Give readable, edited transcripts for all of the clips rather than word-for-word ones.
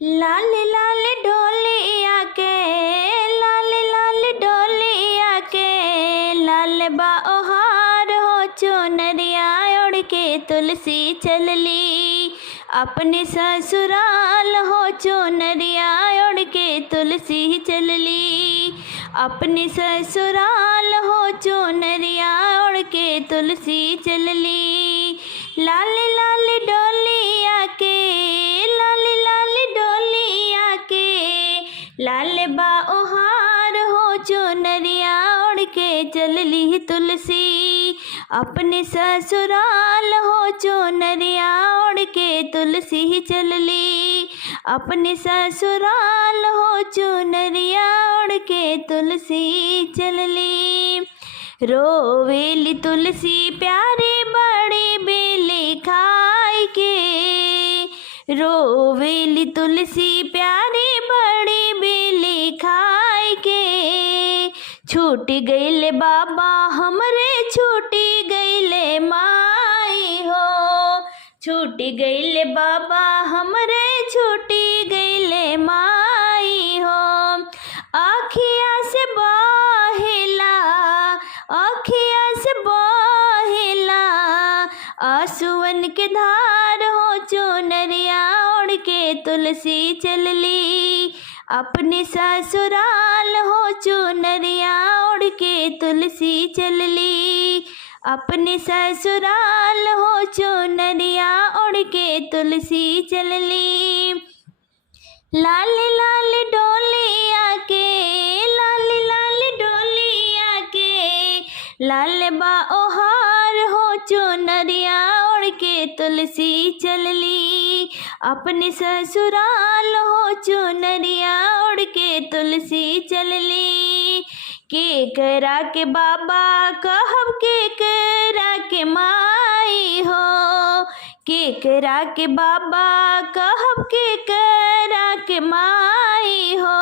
लाल लाल डोलिया के, लाल लाल डोलिया के, लाल बा ओहार हो चुनरिया ओढ़ के तुलसी चलली अपने ससुराल हो। चुनरिया ओढ़ के तुलसी चलली अपने ससुराल हो। चुनरिया ओढ़ के तुलसी चलली लाल लाल डोलिया के, लाल लाल डोलिया के, लाल बा ओहार हो। चुनरिया ओढ़ के चलली तुलसी अपने ससुराल हो। चुनरिया ओढ़ के तुलसी चलली अपने ससुराल हो। चुनरिया ओढ़ के तुलसी चलली रोवेली तुलसी प्यारी बड़ी बेली खाई के, रोवेली तुलसी प्यारी बड़ी बेली खाई के। छूट गईले बाबा हमरे छूटी गईले माई हो, छूट गईले बाबा हमरे छूटी गईले माई हो। आखिया से बहेला, आखिया से बहेला आंसुअन के धार हो। चुनरिया ओढ़ के तुलसी चलली अपने ससुराल हो। चुनरिया ओढ़ के तुलसी चलली अपने ससुराल हो। चुनरिया ओढ़ के तुलसी चलली लाल लाल डोलिया के, लाल लाल डोलिया के, लाल बा ओहार हो। चुनरिया ओढ़ के तुलसी चलली अपने ससुराल हो। चुनरिया ओढ़ के तुलसी चलली के करा के बाबा कहब के करा के माई हो, के करा के बाबा कहब के करा के माई हो।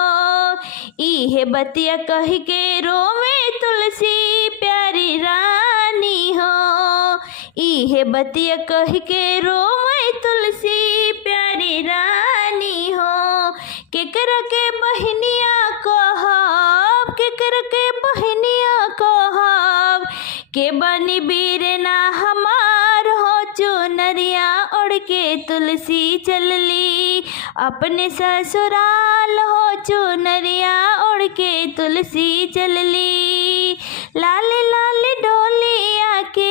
इहे बतिया कह के रोवे तुलसी प्यारी रानी हो, इहे बतिया कह के रोवे तुलसी प्यारी रानी हो। केकरा के बहनिया कहब, केकरा के बहनिया कहब के बनी बीरना हमार हो। चुनरिया ओढ़ के तुलसी चलली अपने ससुराल हो। चुनरिया ओढ़ के तुलसी चलली लाल लाल डोलिया के,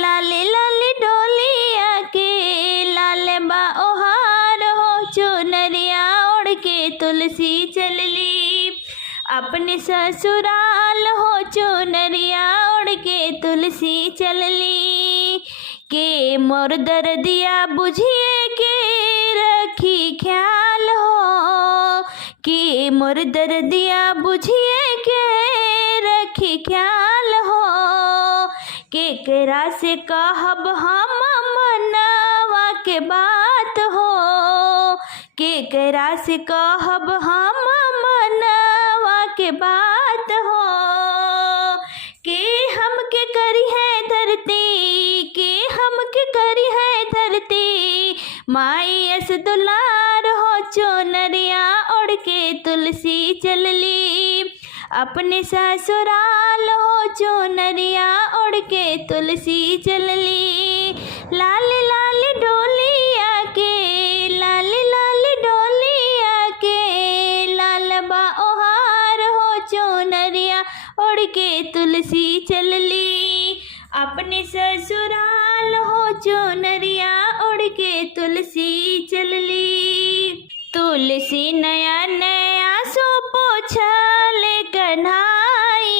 लाल लाल डोलिया के, लाल बा ओहार हो। चुनरिया ओढ़ के तुलसी चलली अपने ससुराल हो। चुनरिया ओढ़ के तुलसी चलली के मोर दर्दिया बुझिए के रखी ख्याल हो, कि मोर दर्दिया बुझिए के रखी ख्याल हो। केकरा से कहब हम मनवा के बात हो, केकरा से कहब हम मनवा के बात हो। के हमके करी है धरती, के हमके करी है धरती माई अस दुलार हो। चुनरिया ओढ़ के तुलसी चलली अपने ससुराल हो। चुनरिया ओढ़ के तुलसी चलली लाल लाल डोलिया के, लाल लाल डोलिया के, लाल बा ओहार हो। चुनरिया ओढ़ के तुलसी चलली अपने ससुराल हो। चुनरिया ओढ़ के तुलसी चलली तुलसी नया नया सो पोछल कन्हाई,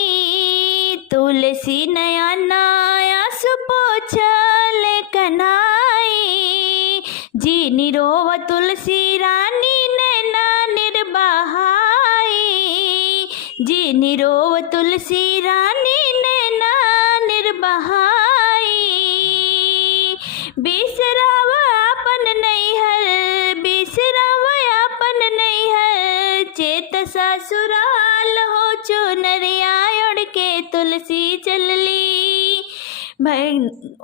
तुलसी नया नया सो पोछल कन्हाई। जी निरोव तुलसी रानी नैना निर्बहाई, जी निरोव तुलसी रानी नैना निर्बहाई। बिसराव अपन नैहर, बिसराव अपन नैहर चेत ससुराल हो। चुनरिया ओढ़ के तुलसी चलली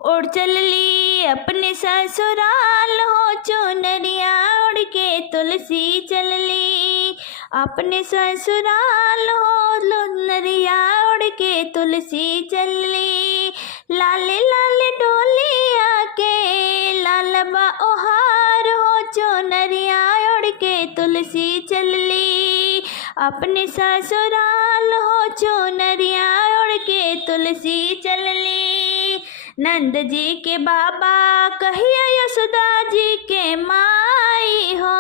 ओढ़ चलली अपने ससुराल हो। चुनरिया ओढ़ के तुलसी चलली। अपने ससुराल हो लुनरिया ओढ़ के तुलसी चलली। लाले लाले डोलिया के लालबा ओहार हो चुनरिया ओढ़ के तुलसी चलली। अपने ससुराल हो चुनरिया ओढ़ के तुलसी चलली। नंद जी के बाबा कहिया यशोदा जी के माई हो।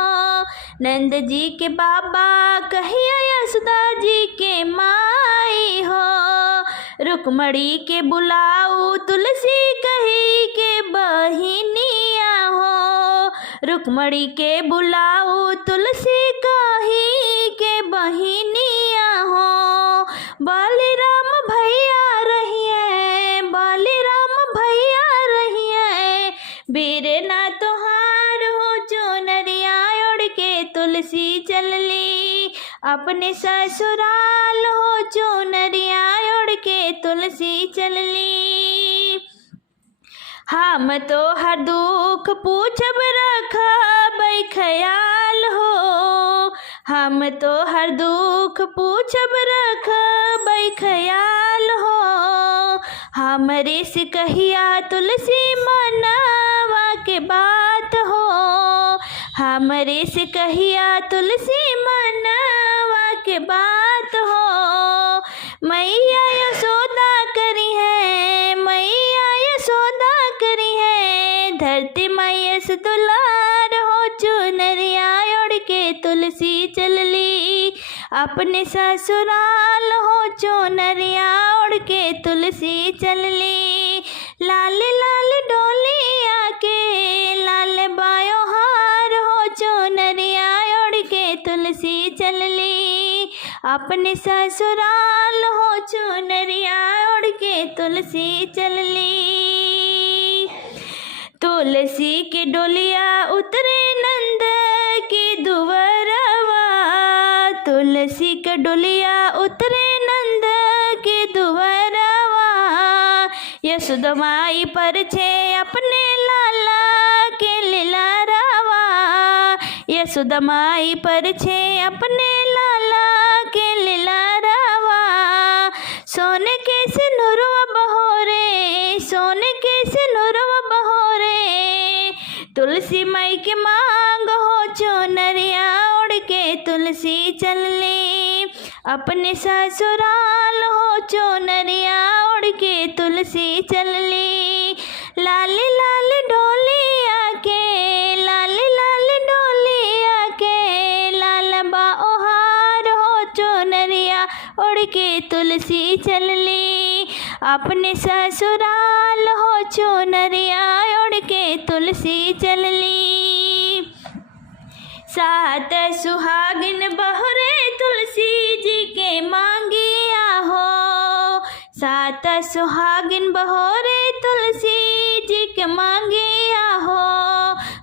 नंद जी के बाबा कहिया यशोदा जी के माई हो। रुक्मणी के बुलाऊ तुलसी कही के बहिनिया हो। रुक्मणी के बुलाऊ तुलसी कही के बहिनिया हो। बलिराम भैया रहिए, बलिराम भैया रहिए। बीरना तोहार हो चुनरिया ओढ़ के तुलसी चलली। अपने ससुराल हो चुनरिया ओढ़ के तुलसी चलली। हम तो हर दुख पूछब रखब ख्याल हो। हम तो हर दुख पूछब रखब ख्याल हो। हमरे से कहिया तुलसी मनावा के बात हो। हमरे से कहिया तुलसी मनावा के बात हो। मैया यशोदा करी है, मैया यशोदा करी है। धरती मैया से दुलार हो चुनरिया ओढ़ के तुलसी चलली। अपने ससुराल हो चुनरिया ओढ़ के तुलसी चलली। लाल लाल डोलिया के लाल बायो हार हो चुनरिया ओढ़ के तुलसी चलली। अपने ससुराल हो चुनरिया ओढ़ के तुलसी चलली। तुलसी के डोलिया उतरे नंद के दुवरवा। तुलसी के डोलिया उतरे नंद के दुवरवा। यशोदा माई पर छे अपने लाला के लिलारवा। यशोदा माई पर छे अपने लाला के लिलारवा। सोने के सिंदूरवा बहोरे, सोने के सिंदूरवा बहोरे। तुलसी माई के मांग हो चुनरिया ओढ़ के तुलसी चलली। अपने ससुराल हो चुनरिया ओढ़ के तुलसी चलली। लाल लाल डोलिया के, लाल लाल डोलिया के लालबा ओहार हो चुनरिया ओढ़ के तुलसी चलली। अपने ससुराल हो चुनरिया ओढ़ के तुलसी चलली। सात सुहागिन बहरे तुलसी जी के मांगिया हो। सात सुहागिन बहरे तुलसी जी के मांगिया हो।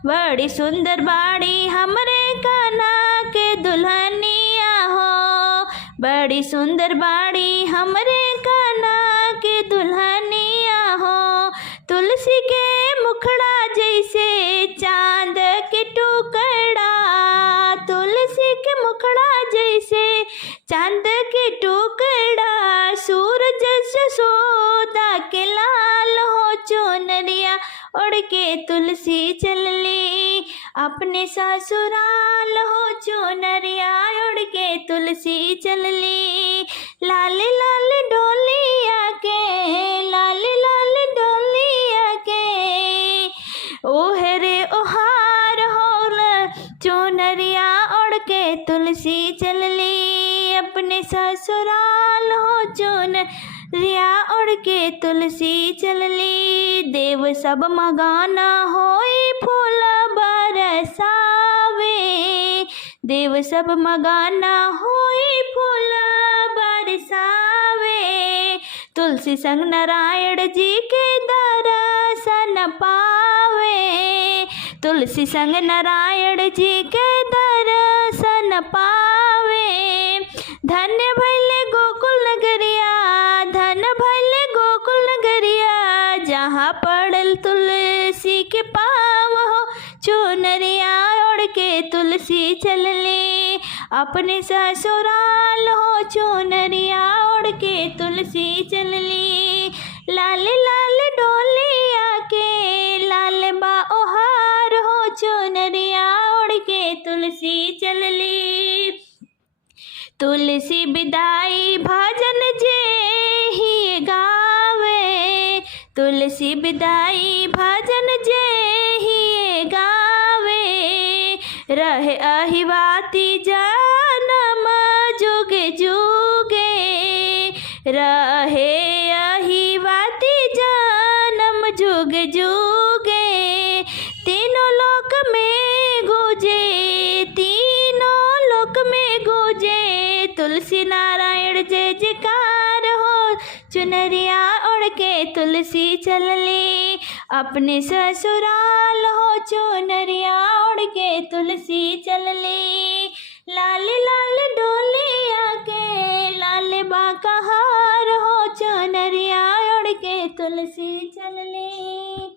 बड़ी सुंदर बाड़ी हमरे कान्हा के दुल्हनिया हो। बड़ी सुंदर बाड़ी हमरे कान्हा के दुल्हनिया हो। तुलसी के मुखड़ा जैसे चांद के टुकड़ा। तुलसी के मुखड़ा जैसे चांद के टुकड़ा। सूरज यशोदा के लाल हो चुनरिया ओढ़ के तुलसी चलली। अपने ससुराल हो चुनरिया ओढ़ के तुलसी चलली। लाल लाल डोलिया के, लाल लाल डोलिया के। ओहरे ओहार हो चुनरिया ओढ़ के तुलसी चलली। अपने ससुराल हो चुनरिया ओढ़ के तुलसी चलली। देव सब मगाना होई फूल बरसावे। देव सब मगाना होई फूल बरसावे। तुलसी संग नारायण जी के दर्शन पावे। तुलसी संग नारायण जी के दर्शन पावे। धन्य भैले गोकुल नगरिया, धन्य भैले गोकुल नगरिया। जहाँ पड़ल तुलसी के पाँव हो चुनरिया ओढ़ के तुलसी चलली। अपने ससुराल हो चुनरिया ओढ़ के तुलसी चलली। लाल लाल डोलिया के लाल बा ओहार हो चुनरिया ओढ़ के तुलसी चलली। तुलसी बिदाई भजन जे ही गावे, तुलसी बिदाई भजन जे ही गावे। रहे अहिवाती जनम जुगे जुगे, रहे अहिवाती जनम जुगे जुगे। तीनों लोक में गूंजे, तीनों लोक में गूंजे तुलसी नारायण जय जयकार हो। चुनरिया ओढ़ के तुलसी चलली। अपने ससुराल हो चुनरिया ओढ़ के तुलसी चलली। लाल लाल डोलिया के लाल बाका हार हो चुनरिया ओढ़ के तुलसी चलली।